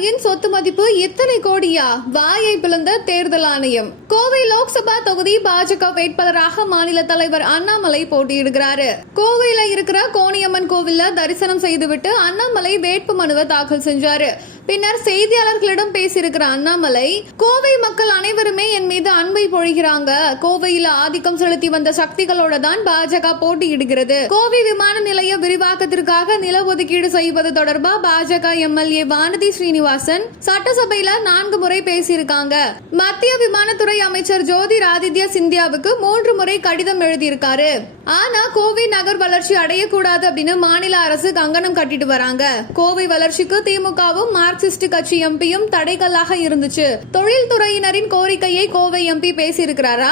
சொத்து மதிப்பு இத்தனை கோடியா? வாயை பிளந்த தேர்தல் ஆணையம். கோவை லோக்சபா தொகுதி பாஜக வேட்பாளராக மாநில தலைவர் அண்ணாமலை போட்டியிடுகிறாரு. கோவையில இருக்கிற கோணியம்மன் கோவில்ல தரிசனம் செய்துவிட்டு அண்ணாமலை வேட்பு மனுவை தாக்கல் செஞ்சாரு. பின்னர் செய்தியாளர்களிடம் பேசியிருக்கிற அண்ணாமலை கோவை மக்கள் அனைவருமே என் மீது அன்பை பொழிகிறாங்க. கோவையில் ஆதிக்கம் செலுத்தி வந்த சக்திகளோட தான் பாஜக போட்டியிடுகிறது. கோவை விமான நிலைய விரிவாக்கத்திற்காக நில ஒதுக்கீடு செய்வது தொடர்பா பாஜக எம்எல்ஏ வானதி ஸ்ரீனிவாசன்? சட்டசபையில நான்கு முறை பேசியிருக்காங்க. மத்திய விமானத்துறை அமைச்சர் ஜோதிர் ஆதித்ய சிந்தியாவுக்கு மூன்று முறை கடிதம் எழுதியிருக்காரு. ஆனா கோவை நகர் வளர்ச்சி அடையக்கூடாது அப்படின்னு மாநில அரசு கங்கணம் கட்டிட்டு வராங்க. கோவை வளர்ச்சிக்கு திமுகவும் மார்க்சிஸ்ட் கட்சி எம்பியும் தடைகல்லாக இருந்துச்சு. தொழில்துறையினரின் கோரிக்கையை கோவை எம்பி பேசியிருக்கிறாரா?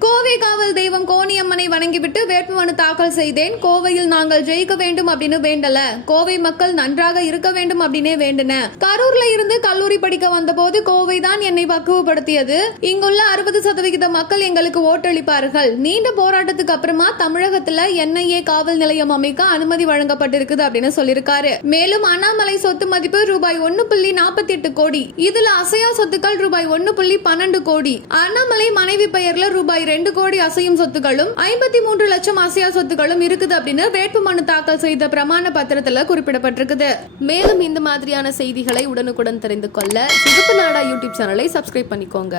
கோவை காவல் தெய்வம் கோணியம்மனை வணங்கிவிட்டு வேட்புமனு தாக்கல் செய்தேன். கோவையில் நாங்கள் ஜெயிக்க வேண்டும் அப்படின்னு வேண்டல. கோவை மக்கள் நன்றாக இருக்க வேண்டும் அப்படின்னே வேண்டின. கரூர்ல இருந்து கல்லூரி படிக்க வந்தபோது கோவை தான் என்னை பக்குவப்படுத்தியது. இங்குள்ள அறுபது சதவிகித மக்கள் எங்களுக்கு ஓட்டளிப்பார்கள். நீண்ட போராட்டத்துக்கு அப்புறமா தமிழகத்துல என்ஐஏ காவல் நிலையம் அமைக்க அனுமதி வழங்கப்பட்டிருக்குது அப்படின்னு சொல்லியிருக்காரு. மேலும் அண்ணாமலை சொத்து மதிப்பு ரூபாய் ஒன்னு புள்ளி நாற்பத்தி எட்டு கோடி. இதுல அசையா சொத்துக்கள் ரூபாய் ஒன்னு புள்ளி பன்னெண்டு கோடி. அண்ணாமலை மனைவி பெயர்ல ரூபாய் ரெண்டு கோடி அசையும் சொத்துக்களும் ஐம்பத்தி மூன்று லட்சம் அசையா சொத்துக்களும் இருக்குது அப்படின்னு வேட்புமனு தாக்கல் செய்த பிரமாண பத்திரத்துல குறிப்பிடப்பட்டிருக்குது. மேலும் இந்த மாதிரியான செய்திகளை உடனுக்குடன் தெரிந்து கொள்ள சிகப்பு நாடா யூடியூப் சேனலை சப்ஸ்கிரைப் பண்ணிக்கோங்க.